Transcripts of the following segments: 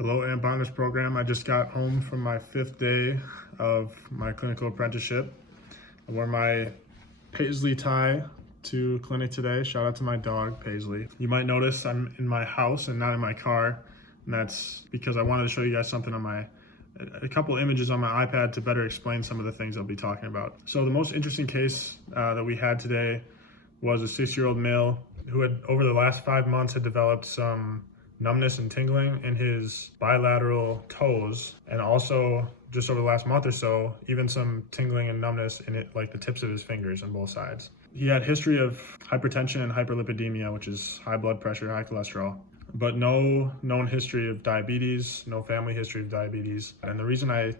Hello, Numbness program. I just got home from my 5th day of my clinical apprenticeship. I wore my Paisley tie to clinic today. Shout out to my dog, Paisley. You might notice I'm in my house and not in my car, and that's because I wanted to show you guys something on a couple images on my iPad to better explain some of the things I'll be talking about. So the most interesting case that we had today was a 6-year-old male who had, over the last 5 months, had developed some numbness and tingling in his bilateral toes, and also just over the last month or so, even some tingling and numbness in it, like the tips of his fingers on both sides. He had history of hypertension and hyperlipidemia, which is high blood pressure, high cholesterol, but no known history of diabetes, no family history of diabetes. And the reason I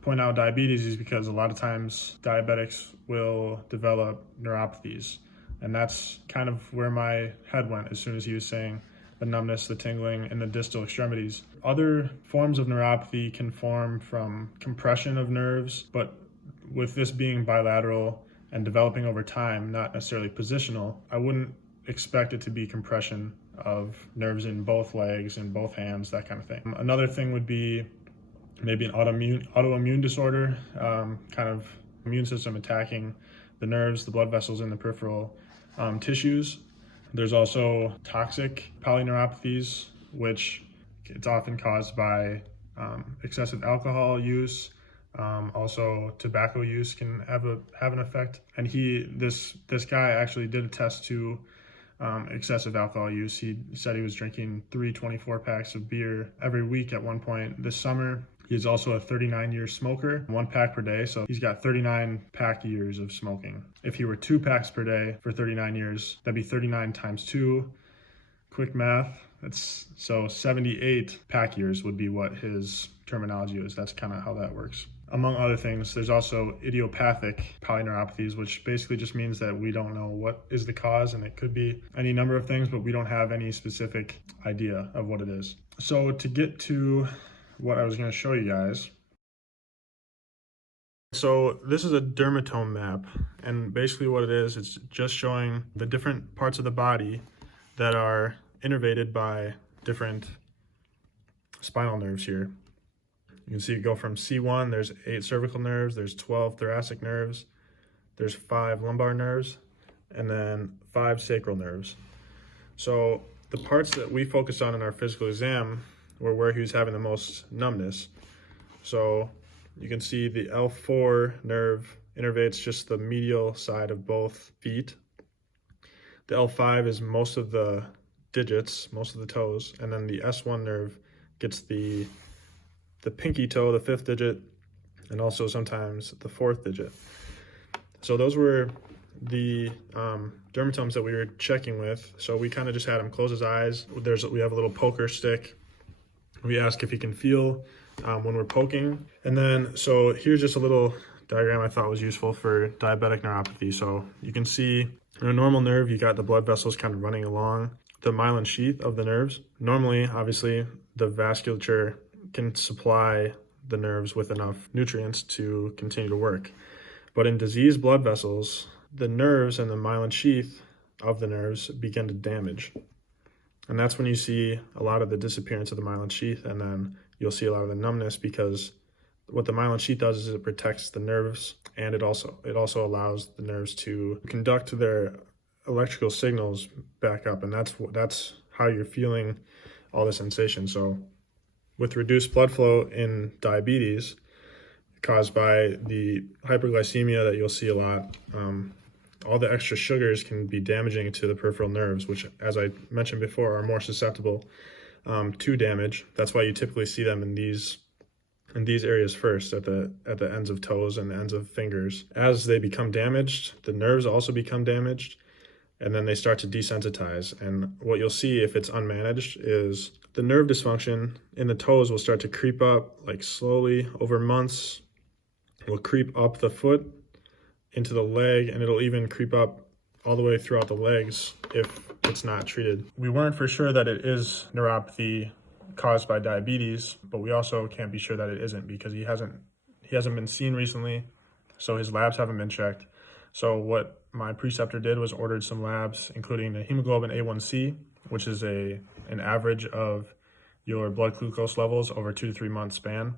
point out diabetes is because a lot of times diabetics will develop neuropathies, and that's kind of where my head went as soon as he was saying the numbness, the tingling, and the distal extremities. Other forms of neuropathy can form from compression of nerves, but with this being bilateral and developing over time, not necessarily positional, I wouldn't expect it to be compression of nerves in both legs and both hands, that kind of thing. Another thing would be maybe an autoimmune disorder, kind of immune system attacking the nerves, the blood vessels in the peripheral tissues. There's also toxic polyneuropathies, which it's often caused by excessive alcohol use. Also, tobacco use can have an effect. And this guy actually did a test to excessive alcohol use. He said he was drinking 3 24-packs of beer every week at one point this summer. He's also a 39-year smoker, 1 pack per day, so he's got 39 pack years of smoking. If he were 2 packs per day for 39 years, that'd be 39 times 2. Quick math, so 78 pack years would be what his terminology is. That's kind of how that works. Among other things, there's also idiopathic polyneuropathies, which basically just means that we don't know what is the cause, and it could be any number of things, but we don't have any specific idea of what it is. So to get to what I was going to show you guys. So this is a dermatome map, and basically what it is, it's just showing the different parts of the body that are innervated by different spinal nerves here. You can see it go from C1, there's 8 cervical nerves, there's 12 thoracic nerves, there's 5 lumbar nerves, and then 5 sacral nerves. So the parts that we focused on in our physical exam were where he was having the most numbness. So you can see the L4 nerve innervates just the medial side of both feet. The L5 is most of the digits, most of the toes, and then the S1 nerve gets the pinky toe, the 5th digit, and also sometimes the 4th digit. So those were the dermatomes that we were checking with. So we kind of just had him close his eyes. We have a little poker stick. We ask if he can feel when we're poking. And then, so here's just a little diagram I thought was useful for diabetic neuropathy. So you can see in a normal nerve, you got the blood vessels kind of running along the myelin sheath of the nerves. Normally, obviously, the vasculature can supply the nerves with enough nutrients to continue to work. But in diseased blood vessels, the nerves and the myelin sheath of the nerves begin to damage. And that's when you see a lot of the disappearance of the myelin sheath, and then you'll see a lot of the numbness, because what the myelin sheath does is it protects the nerves, and it also allows the nerves to conduct their electrical signals back up, and that's how you're feeling all the sensation. So with reduced blood flow in diabetes caused by the hyperglycemia that you'll see a lot, all the extra sugars can be damaging to the peripheral nerves, which, as I mentioned before, are more susceptible to damage. That's why you typically see them in these areas first, at the ends of toes and the ends of fingers. As they become damaged, the nerves also become damaged, and then they start to desensitize. And what you'll see if it's unmanaged is the nerve dysfunction in the toes will start to creep up, like slowly over months. It will creep up the foot into the leg, and it'll even creep up all the way throughout the legs if it's not treated. We weren't for sure that it is neuropathy caused by diabetes, but we also can't be sure that it isn't, because he hasn't been seen recently, so his labs haven't been checked. So what my preceptor did was ordered some labs, including the hemoglobin A1C, which is an average of your blood glucose levels over 2 to 3 month span.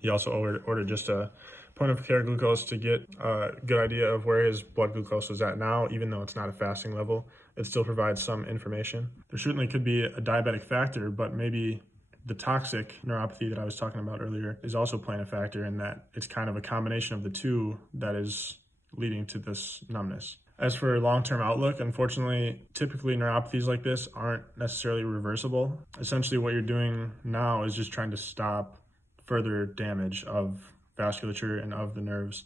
He also ordered just a point of care glucose to get a good idea of where his blood glucose is at now. Even though it's not a fasting level, it still provides some information. There certainly could be a diabetic factor, but maybe the toxic neuropathy that I was talking about earlier is also playing a factor in that. It's kind of a combination of the two that is leading to this numbness. As for long-term outlook, unfortunately, typically neuropathies like this aren't necessarily reversible. Essentially, what you're doing now is just trying to stop further damage of vasculature and of the nerves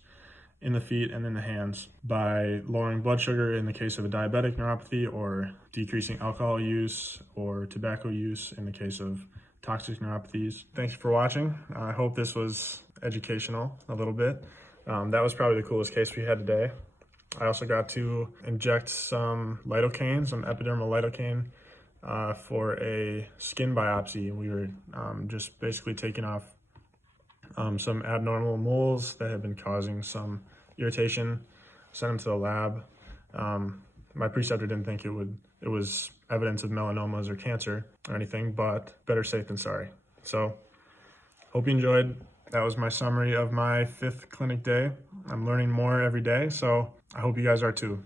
in the feet and in the hands by lowering blood sugar in the case of a diabetic neuropathy, or decreasing alcohol use or tobacco use in the case of toxic neuropathies. Thanks for watching. I hope this was educational a little bit. That was probably the coolest case we had today. I also got to inject some lidocaine, some epidermal lidocaine, for a skin biopsy. We were just basically taking off some abnormal moles that had been causing some irritation. Sent them to the lab. My preceptor didn't think it was evidence of melanomas or cancer or anything, but better safe than sorry. So hope you enjoyed. That was my summary of my 5th clinic day. I'm learning more every day, so I hope you guys are too.